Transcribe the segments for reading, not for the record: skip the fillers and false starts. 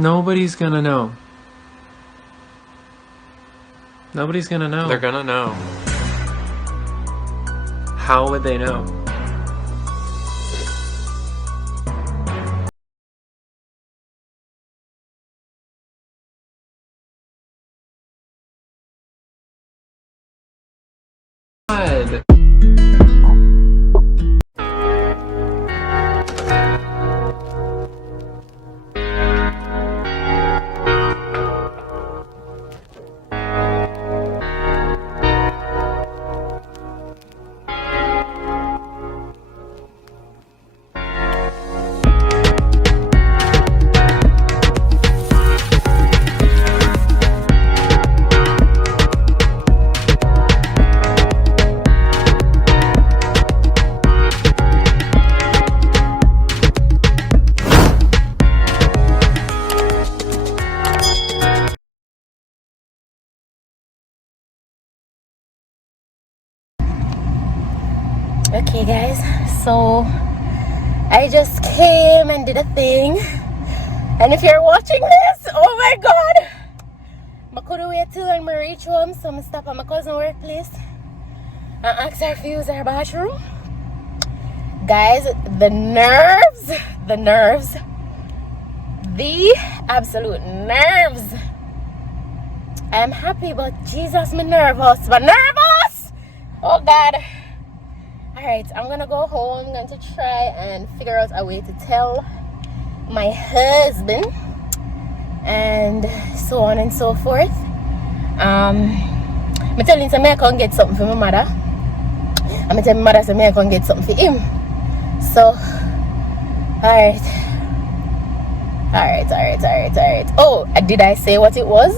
Nobody's gonna know. Nobody's gonna know. They're gonna know. How would they know? God. Okay guys, so I just came and did a thing, and if you're watching this, oh my god, I couldn't wait till I reach home, so I stop at my cousin's workplace and ask her if use her bathroom. Guys, the absolute nerves. I'm happy, but Jesus, I'm nervous, oh god. Alright, I'm gonna go home. I'm going to try and figure out a way to tell my husband and so on and so forth. I'm telling him I can get something for my mother. I'm telling my mother I can get something for him. So, alright. Oh, did I say what it was?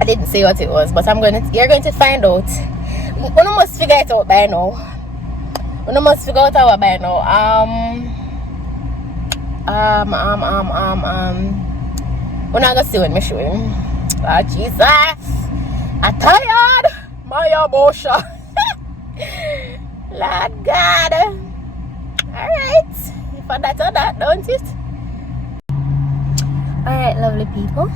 I didn't say what it was, but you're going to find out. You must figure it out by now. When I must figure out how by now. We're not gonna see when I show him. Oh, Jesus, I'm tired. My abortion. Lord God. Alright. If I that or that, don't it? Alright, lovely people.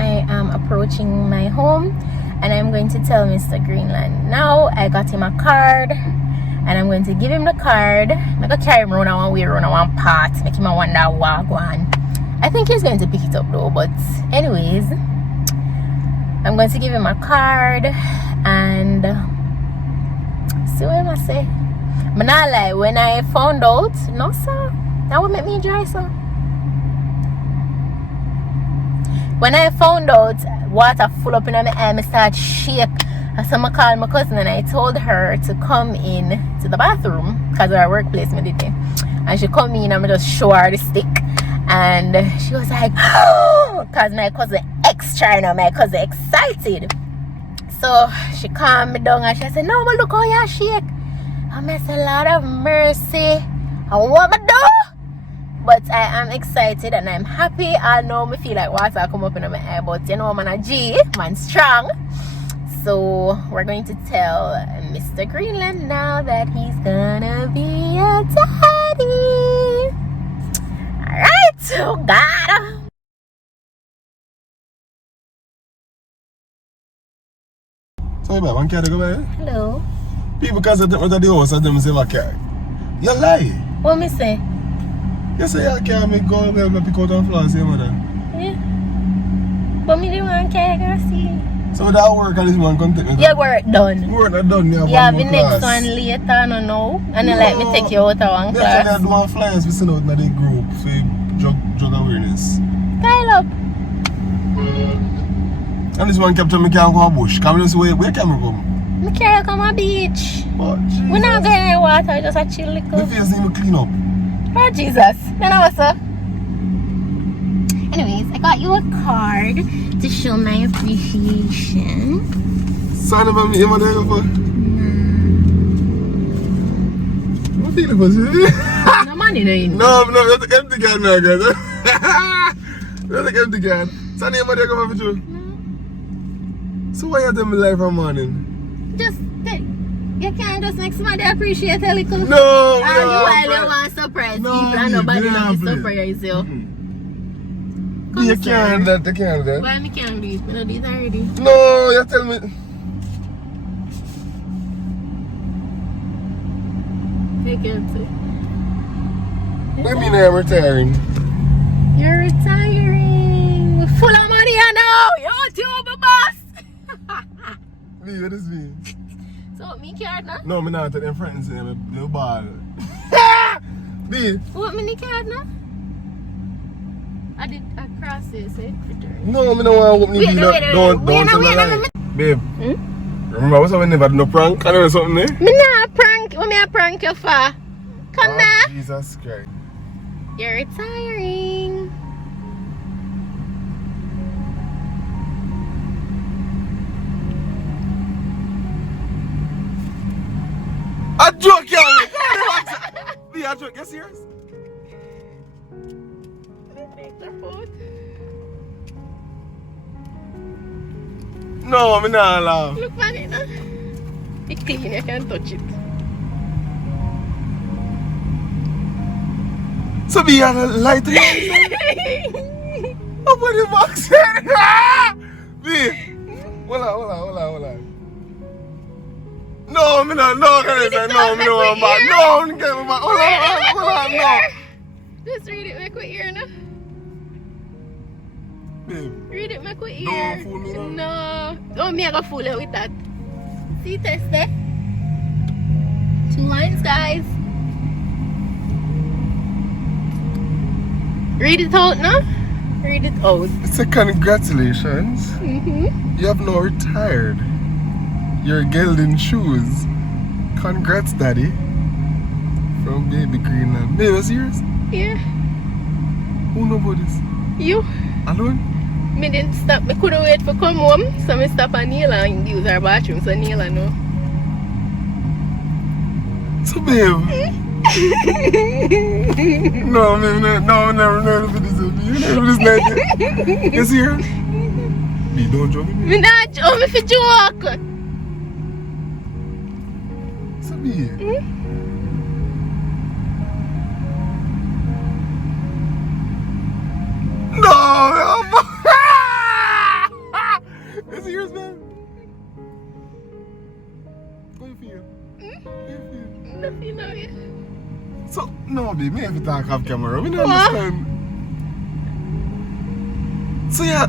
I am approaching my home and I'm going to tell Mr. Greenland. Now I got him a card. And I'm going to give him the card. I'm going to carry him around one way, around one part. Make him wonder what one. I think he's going to pick it up though. But anyways, I'm going to give him a card. And see what I say. But not like when I found out. No sir. That would make me dry sir. When I found out water full up in my eye, I start shake. So I called my cousin and I told her to come in to the bathroom because our workplace me did it. And she come in and I just show her the stick and she was like, oh, because my cousin extra, you know, my cousin excited. So she calmed me down and she said, no, but look how you shake. I said, Lord of mercy, I want my door. But I am excited and I'm happy. I know me feel like water come up in my eye, but you know, man a G, man strong. So we're going to tell Mr. Greenland now that he's gonna be a daddy. Alright, oh God. Sorry, man, one cat go by. Hello. People because of the house and them say my cat. You lie. What me say? You say you can't make go and pick out on flowers, your mother. Yeah. But me the one cat I see. So that work and this one come take me. Your work done. Work not done, you have yeah, one the more next class. one later, I don't know. And then let me take you out of one They class. actually do one flyers we send out in the group for drug awareness. Kyle up. And this one capture me can't go a bush. Come just where can we come? Me carry come a beach. But Jesus. We're not going in water, just a chill My little. face need to clean up. Oh Jesus. Then I was sir. Anyways, I got you a card to show my appreciation. Sign about me, man. What do you look for? No money, no. No, that's an empty can, man, guys. That's an empty can. Sign your money, come over you. So why you tell me life from morning? Just you can't just make somebody appreciate a little. No, and while you want to surprise no, people and nobody you knows don't surprise you. You can't do that, you can't do that. Why me can't do it? I did it already. No, you tell me. You can't say. What do you mean I'm retiring? You're retiring. We're full of money, I know. You're YouTube boss. B, what does this mean? So, me card now? No, I'm not at them friends in the ball. B. What me card now? I did a cross this, eh? No, I don't want to open the don't tell me lie. Babe, remember what's up when never do no prank? I know something there? Me not prank. What me a prank you for? Come now. Jesus Christ. You're retiring. A joke, y'all! Be a joke, you serious? No, I'm not laugh. Look funny, no? It's clean, you can't touch it. So be a light to you. Open the box. B, hold on. No, I'm not, no, I'm not, no, I'm not, hold on, no. Just read it, make with ear, no? Babe. Read it, make with ear. Don't fool me now. No. Oh, me I go fool you with that. See, test it. 2 lines, guys. Read it out, no? Read it out. It's a congratulations. Mm-hmm. You have now retired. Your golden shoes. Congrats, Daddy. From Baby Greenland. Babe, that's yours? Yeah. Who know about this? You? Alone? Me didn't stop. Me couldn't wait for come home. So me stop at Neela and use her bathroom. So Neela know. So, babe. No, I'm never for this. You never for this night. You see her? Me, don't joke with me. Me not joke. Me for joke. So, me. No, is it yours, man? How you feel? How you feel? Nothing now, yeah. So, no, babe, me have to talk off camera. We don't understand. So, yeah.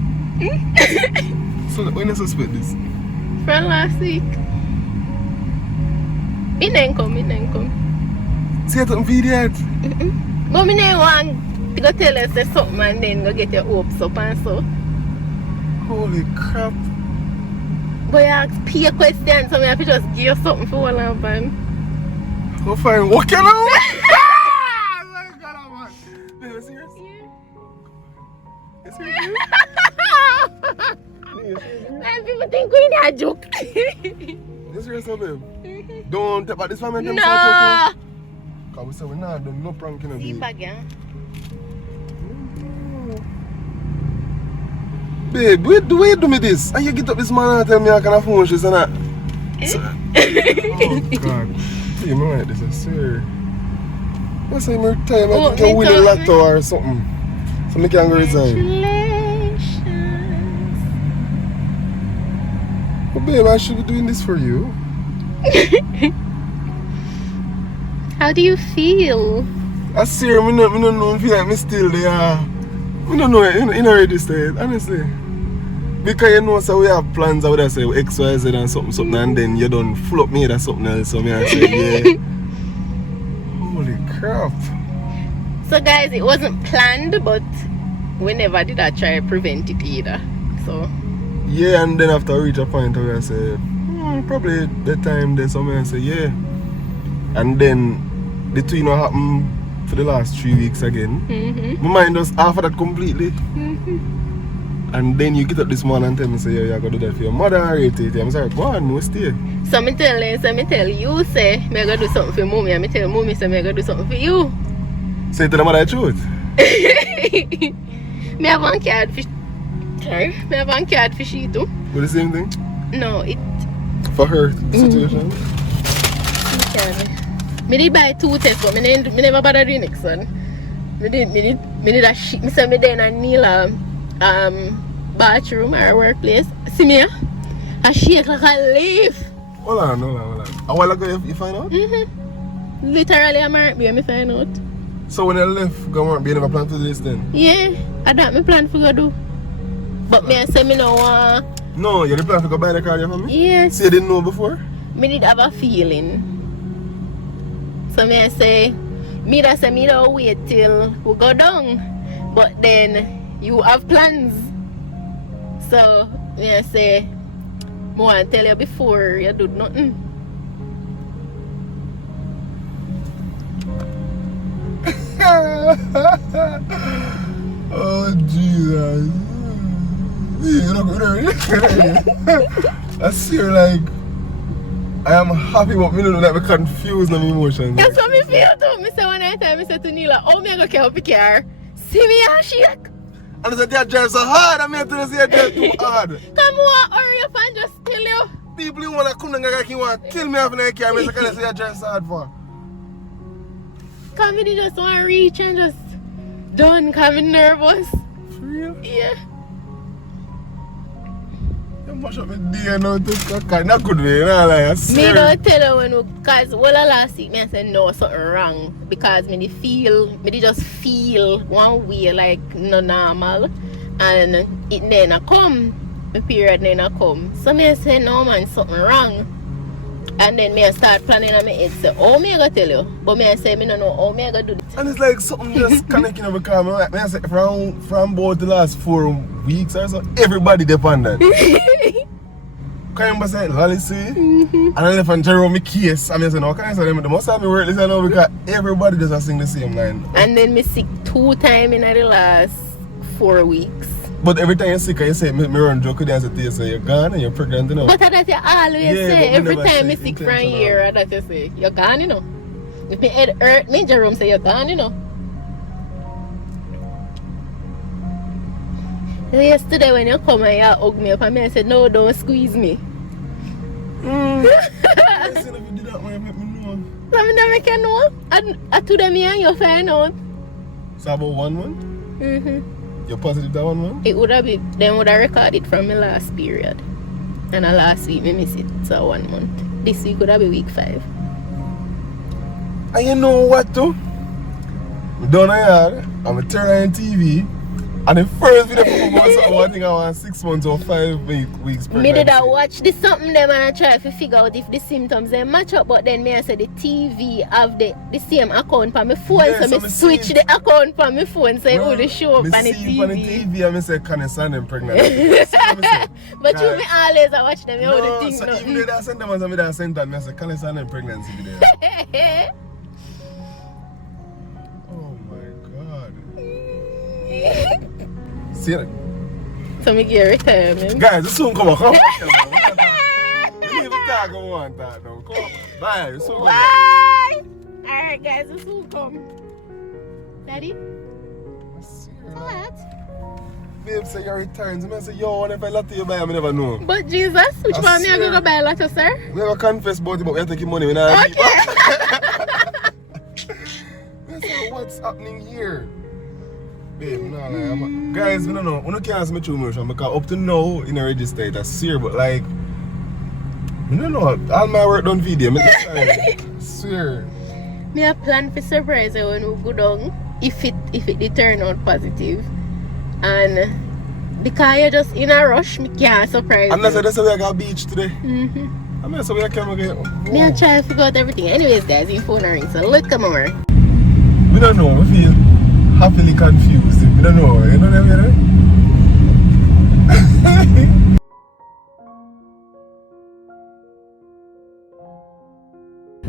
So, when you suspect this? From last week. Me didn't come. See, I don't feed yet. But me didn't want to go tell us something and then go get your hopes up and so. Holy crap. But you ask P a question, so I have to just give you something for all of them. Go find what can I Babe, you serious? Yeah. You serious? And people think we need a joke. You serious, babe? Don't take back this one, man. No. Because we say we're not doing no pranking, See babe. back, yeah. Babe, why you do me this? And you get up this man and tell me I can phone she's and that. Oh God. See, me like this, I swear. What's I'm retired, I think I win a lotto or something. So I can go resign. Congratulations. But babe, I should be doing this for you. How do you feel? I swear, I don't know if I'm still there. I don't know, in a ready state, honestly. Because you know, so we have plans, I would say X, Y, Z and something, and then you don't full up me or something else, so I say, yeah. Holy crap. So guys, it wasn't planned, but we never did I try to prevent it either. So yeah, and then after I reach a point where I say, probably the time there's something I say, yeah. And then the two happened for the last 3 weeks again. My mind was half of that completely. And then you get up this morning and tell me, say, yeah, you're going to do that for your mother and rate it. I'm sorry, go on, no stay. So me tell you, say, I'm going to do something for mommy. And I tell mommy, say, I'm going to do something for you. Say to the mother the truth. Me have one card for... Sorry? Me have one card for she too. With the same thing? No, it... For her situation? Me did buy 2 tests, but me never bother doing next one. Me did a shit. Me say me then and Neela bathroom or workplace. See me? I shake like a leaf. Hold on. A while ago you find out? Literally, I'm married, me find out. So when you left, go on, you never plan to do this then? Yeah, I don't me plan for go do. But me I say me no No, you didn't plan to go buy the car for me? yes. So you didn't know before? Me did have a feeling. So me I say, me that say me don't wait till we go down. But then you have plans. So me I say, I want to tell you before you do nothing. Oh Jesus. I see her like I am happy but me don't let me confuse my emotions. That's what me feel too. Me say one night I say to Neela, oh me I go carry the car. See me and shake. And I said, they drive so hard, I mean to say you drive too hard. Come on, hurry up and just kill you. People who wanna come down and want to kill me off in the car, I say, can I say you drive so hard for? Come me just want to reach and just done, cause me nervous. For real? Yeah. You mash up my day now to car. Not good way, you know, like, I Me swear. don't tell you when we, cause well last week me I said no something wrong because me dey just feel one way like no normal and it then I come, my period then I come. So me I say no man something wrong. And then me I start planning on my head say oh me I go tell you. But me I say me no know how me I go do this. And it's like something just connecting over car. I say from about the last 4 weeks or so, everybody depend on that. Can you say Lolly say? And I left and Jerome my case. I mean, I say, no, can I say them? They must have me work this I know because everybody doesn't sing the same line. And then me sick 2 times in the last 4 weeks. But every time you're sick, you say, me run joke with you and say, you're gone and you're pregnant, you know. But that you always Yeah, say, but every we never time say me sick for a intentional. year, that you say, you're gone, you know. If my head hurt, me Jerome say, you're gone, you know. Yesterday when you come and you hug me up and me I said, no, don't squeeze me. I said, if you did that, man, make me know. So me don't make you know. I to them here and you find out. So about 1 month? You're positive that 1 month? It would have been, them would have recorded from my last period. And last week me miss it, so 1 month. This week would have been week 5. And you know what too? I'm down here, I'm a turn on TV, and the first video come about something I think I want 6 months or 5 weeks pregnancy. Me did I watch this something them and I try to figure out if the symptoms they match up, but then me I say the TV have the same account for my phone, Yeah, so so me me switch see the account for my phone so it Well, would show up me on the see it on the TV. TV and I say, can you send them pregnant? So me say, But you Guys, me always I watch them, you no, would think so nothing. even though I send them as I made a send them, I say, can you send them pregnancy there? Oh my God. See you. So me get retirement. Guys, it's soon come on. Come on. Leave the talk on one talk now. Come on. Bye. It's soon come on. Bye! Alright guys, this will come. Daddy? What? Babe say you're retiring. So I say, yo, what if I let you buy? I never know. But Jesus, which I one me I swear. go buy a lot of sir? We never confess about it, but we have to keep money. We not Okay. I say, what's happening here? Babe, no, like, guys, we don't know. We don't can't ask me true emotion because up to now, in a register, it's serious, but like, I don't know. All my work done video. I swear. Me a plan for surprise you when we go down if it did turn out positive. And because you're just in a rush, me can't surprise And you. that's why I got beach today. I mean, so we can get. Me a try to figure out everything. Anyways guys, your phone ring, so look come over. We don't know. We feel happily confused. We don't know. You know what I mean?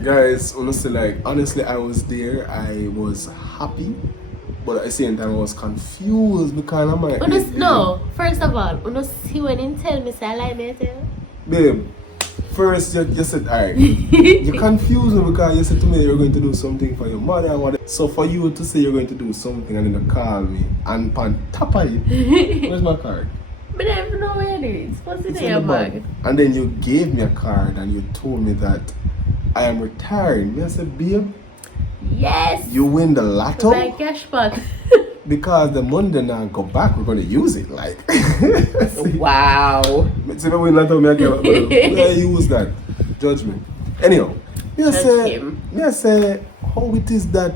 Guys, honestly, honestly, I was there. I was happy, but at the same time, I was confused because I'm like, No, first of all, you see when you tell me say I lie me tell you? babe. First, you said, alright, you confused me because you said to me you're going to do something for your mother and whatever. So for you to say you're going to do something and then you call me and on top of it, where's my card? But I don't know where it is. What's It's in in your the bag? And then you gave me a card and you told me that I am retiring. I said, babe, Yes! you win the lotto? My cash pot. because the money then I go back, we're gonna use it. Like, Wow. see, we not tell me again, but use that judgment. Anyhow, Judge him. say how it is that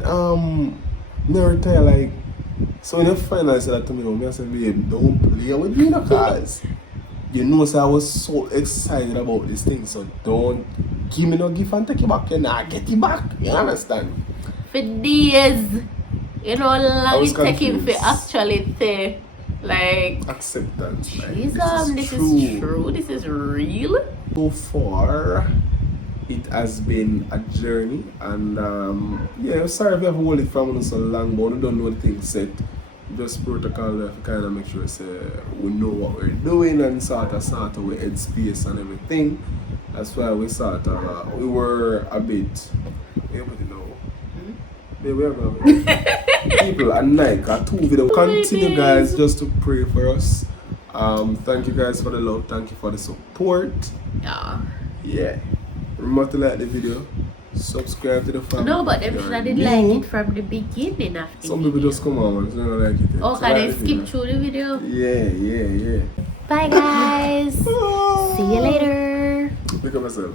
me retire like. So when you finally said that to me, I said, babe, don't play with me, because you know, so I was so excited about this thing. So don't give me no gift and take it back. You not get it back. You understand? For days, you know, how long was it take him for confused. actually say, like, Acceptance. Like, Jesus, this is true, this is real. So far, it has been a journey, and yeah, sorry if you have hold it from us so long, but we don't know the thing set. Just protocol to kind of make sure we know what we're doing and sort of with headspace and everything. That's why we we were a bit, everybody know. Yeah, we have people and like a 2 video. Continue, guys, just to pray for us. Thank you guys for the love. Thank you for the support. Yeah. Remember to like the video. Subscribe to the family. No, but them should have did like it from the beginning of the Some video. people just come on, so they don't like it. Oh, So can like they the skip video. through the video? Yeah. Bye guys. See you later. Look at myself.